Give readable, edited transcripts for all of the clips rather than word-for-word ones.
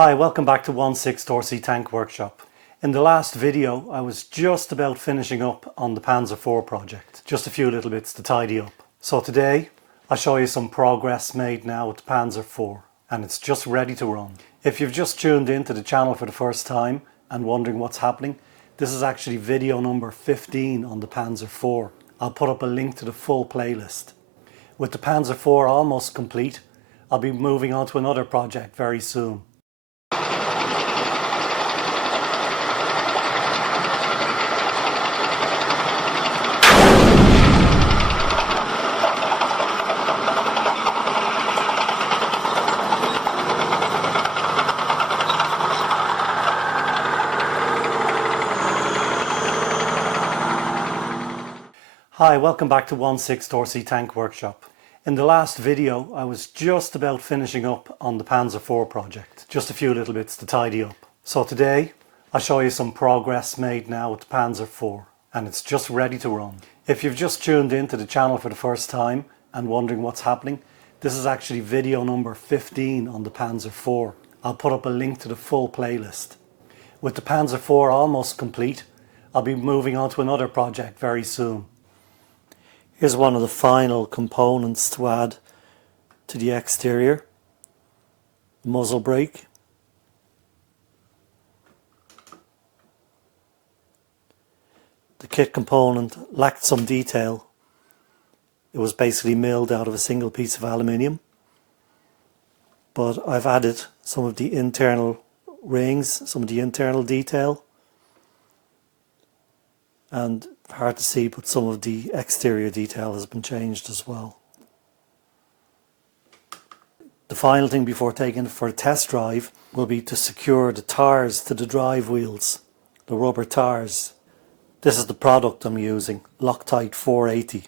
Hi, welcome back to 16 Tank Workshop. In the last video I was just about finishing up on the Panzer IV project. Just a few little bits to tidy up. So today I'll show you some progress made now with the Panzer IV, and it's just ready to run. If you've just tuned into the channel for the first time and wondering what's happening, this is actually video number 15 on the Panzer IV. I'll put up a link to the full playlist. With the Panzer IV almost complete, I'll be moving on to another project very soon. Hi, welcome back to 16 Tank Workshop. In the last video I was just about finishing up on the Panzer IV project. Just a few little bits to tidy up. So today I'll show you some progress made now with the Panzer IV, and it's just ready to run. If you've just tuned into the channel for the first time and wondering what's happening, this is actually video number 15 on the Panzer IV. I'll put up a link to the full playlist. With the Panzer IV almost complete, I'll be moving on to another project very soon. Here's one of the final components to add to the exterior, the muzzle brake. The kit component lacked some detail. It was basically milled out of a single piece of aluminium, but I've added some of the internal rings, some of the internal detail, and hard to see, but some of the exterior detail has been changed as well. The final thing before taking it for a test drive will be to secure the tires to the drive wheels, the rubber tires. This is the product I'm using, Loctite 480.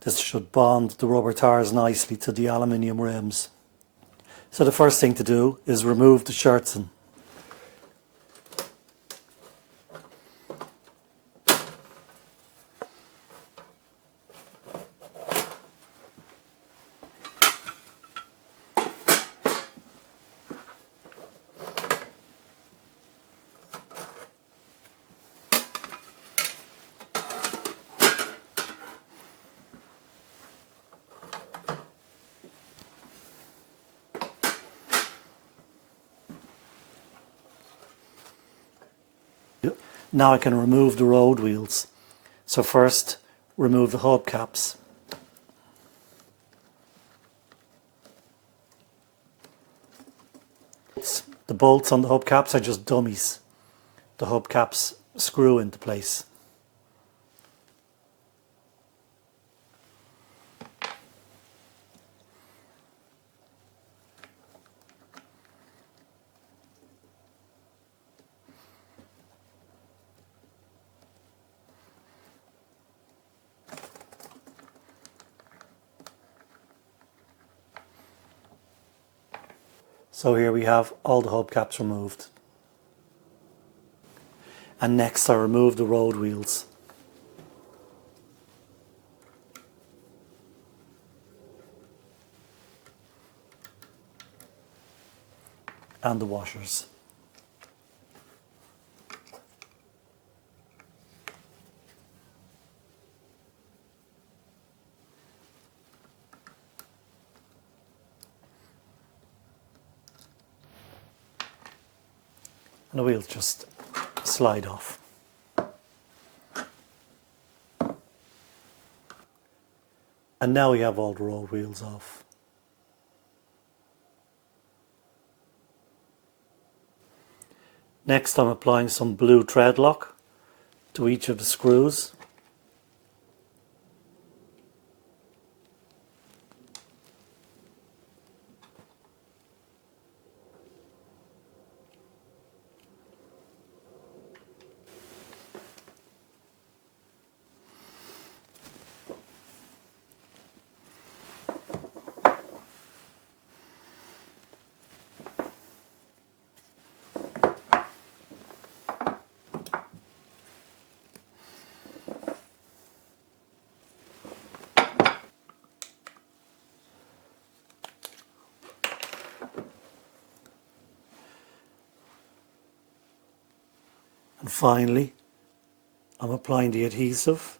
This should bond the rubber tires nicely to the aluminium rims. So the first thing to do is remove the shirtsen. Now I can remove the road wheels. So first, remove the hubcaps. The bolts on the hubcaps are just dummies. The hubcaps screw into place. So here we have all the hubcaps removed. And next I remove the road wheels. And the washers. And the wheels just slide off. And now we have all the road wheels off. Next I'm applying some blue thread lock to each of the screws. Finally, I'm applying the adhesive.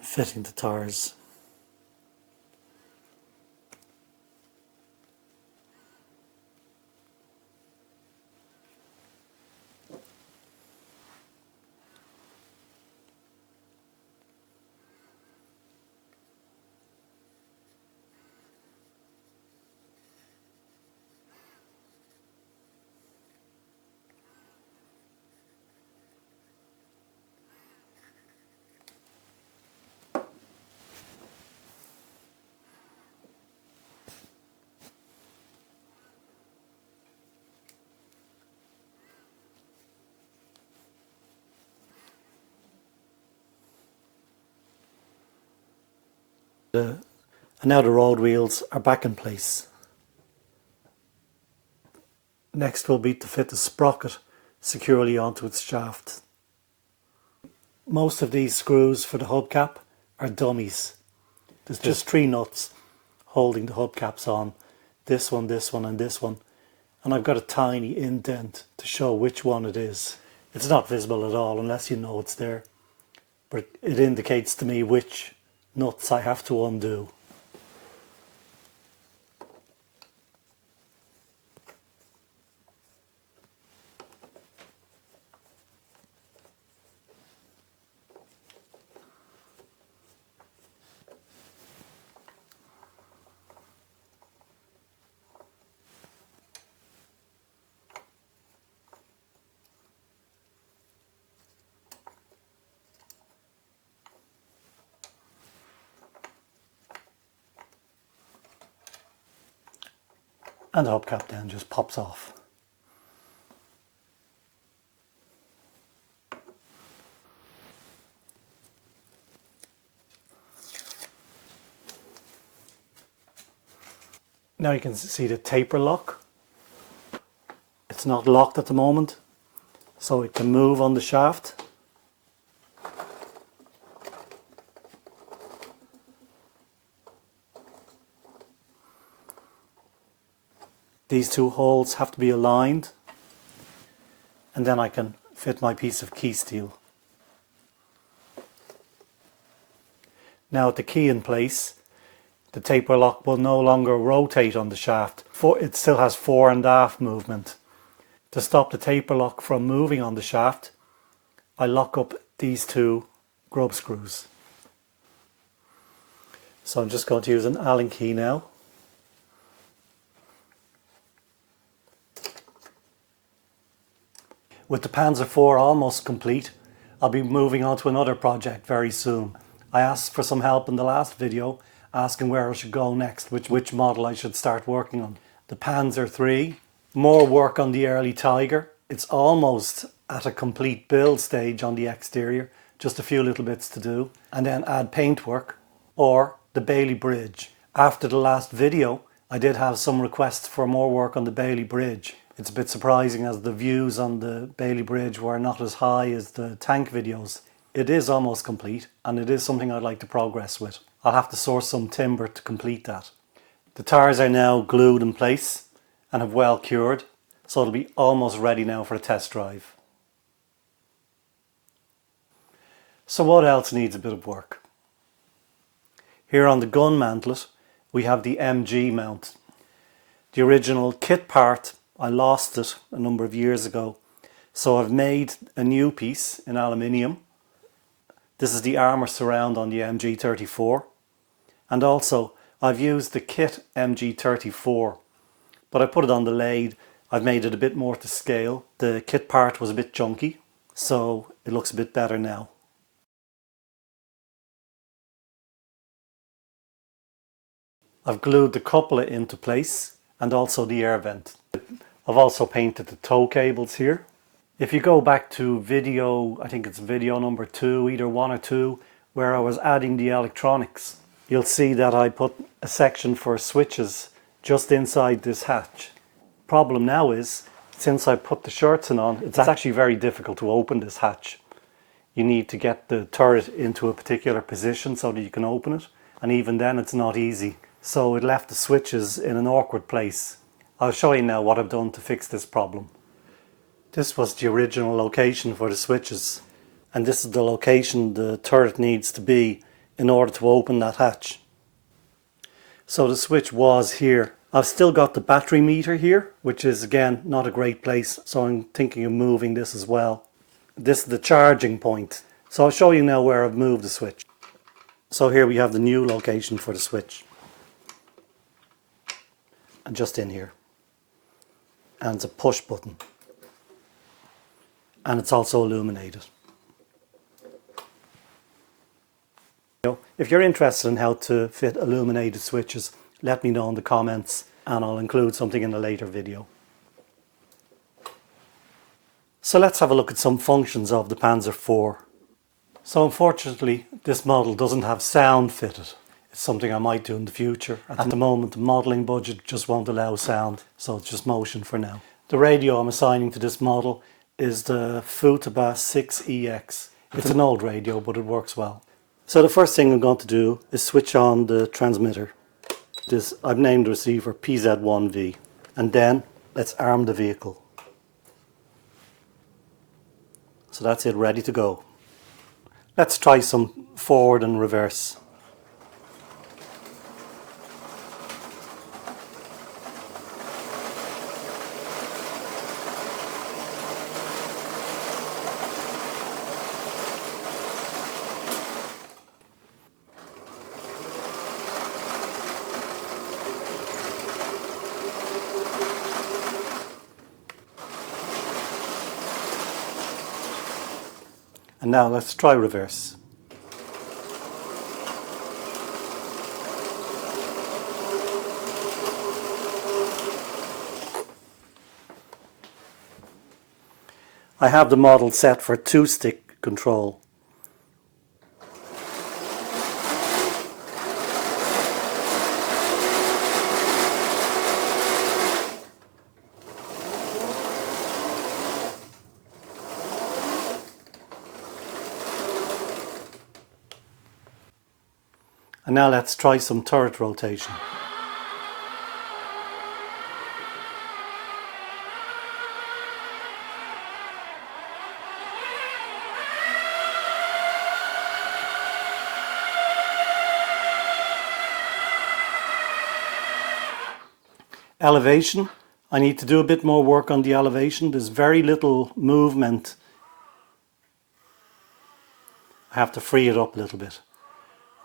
Fitting the tires. And now the road wheels are back in place. Next will be to fit the sprocket securely onto its shaft. Most of these screws for the hubcap are dummies. There's just 3 nuts holding the hubcaps on. This one, and this one. And I've got a tiny indent to show which one it is. It's not visible at all unless you know it's there. But it indicates to me which nuts I have to undo. And the hubcap then just pops off. Now you can see the taper lock. It's not locked at the moment, so it can move on the shaft. These 2 holes have to be aligned, and then I can fit my piece of key steel. Now with the key in place, the taper lock will no longer rotate on the shaft. It still has fore and aft movement. To stop the taper lock from moving on the shaft, I lock up these 2 grub screws. So I'm just going to use an Allen key now. With the Panzer IV almost complete, I'll be moving on to another project very soon. I asked for some help in the last video, asking where I should go next, which model I should start working on. The Panzer III, more work on the early Tiger. It's almost at a complete build stage on the exterior, just a few little bits to do. And then add paintwork, or the Bailey Bridge. After the last video, I did have some requests for more work on the Bailey Bridge. It's a bit surprising as the views on the Bailey Bridge were not as high as the tank videos. It is almost complete, and it is something I'd like to progress with. I'll have to source some timber to complete that. The tires are now glued in place and have well cured, so it'll be almost ready now for a test drive. So what else needs a bit of work? Here on the gun mantlet, we have the MG mount. The original kit part, I lost it a number of years ago, so I've made a new piece in aluminium. This is the armour surround on the MG34, and also I've used the kit MG34, but I put it on the lathe. I've made it a bit more to scale. The kit part was a bit chunky, so it looks a bit better now. I've glued the coupler into place and also the air vent. I've also painted the tow cables here. If you go back to video, I think it's video number 2, either 1 or 2, where I was adding the electronics, you'll see that I put a section for switches just inside this hatch. problem now is, since I put the shirts on, it's actually very difficult to open this hatch. You need to get the turret into a particular position so that you can open it, and even then it's not easy. So it left the switches in an awkward place. I'll show you now what I've done to fix this problem. This was the original location for the switches, and this is the location the turret needs to be in order to open that hatch. So the switch was here. I've still got the battery meter here, which is again not a great place, so I'm thinking of moving this as well. This is the charging point. So I'll show you now where I've moved the switch. So here we have the new location for the switch. And just in here. And it's a push button. And it's also illuminated. If you're interested in how to fit illuminated switches, let me know in the comments and I'll include something in a later video. So let's have a look at some functions of the Panzer IV. So unfortunately this model doesn't have sound fitted. It's something I might do in the future. At the moment the modelling budget just won't allow sound, so it's just motion for now. The radio I'm assigning to this model is the Futaba 6EX. It's an old radio but it works well. So the first thing I'm going to do is switch on the transmitter. I've named the receiver PZ1V, and then let's arm the vehicle. So that's it, ready to go. Let's try some forward and reverse. And now let's try reverse. I have the model set for 2-stick control. And now let's try some turret rotation. Elevation. I need to do a bit more work on the elevation. There's very little movement. I have to free it up a little bit.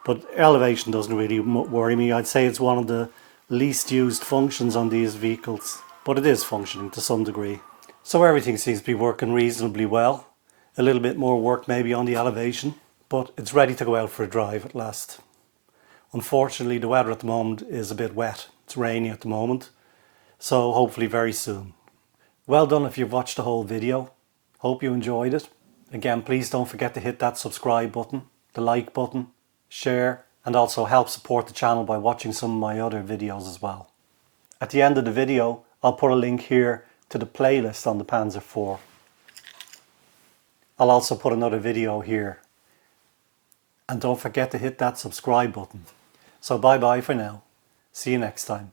But elevation doesn't really worry me. I'd say it's one of the least used functions on these vehicles, but it is functioning to some degree. So everything seems to be working reasonably well. A little bit more work maybe on the elevation, but it's ready to go out for a drive at last. Unfortunately, the weather at the moment is a bit wet. It's rainy at the moment, so hopefully very soon. Well done if you've watched the whole video. Hope you enjoyed it. Again, please don't forget to hit that subscribe button, the like button, share, and also help support the channel by watching some of my other videos as well. At the end of the video, I'll put a link here to the playlist on the Panzer IV. I'll also put another video here. And don't forget to hit that subscribe button. So bye bye for now. See you next time.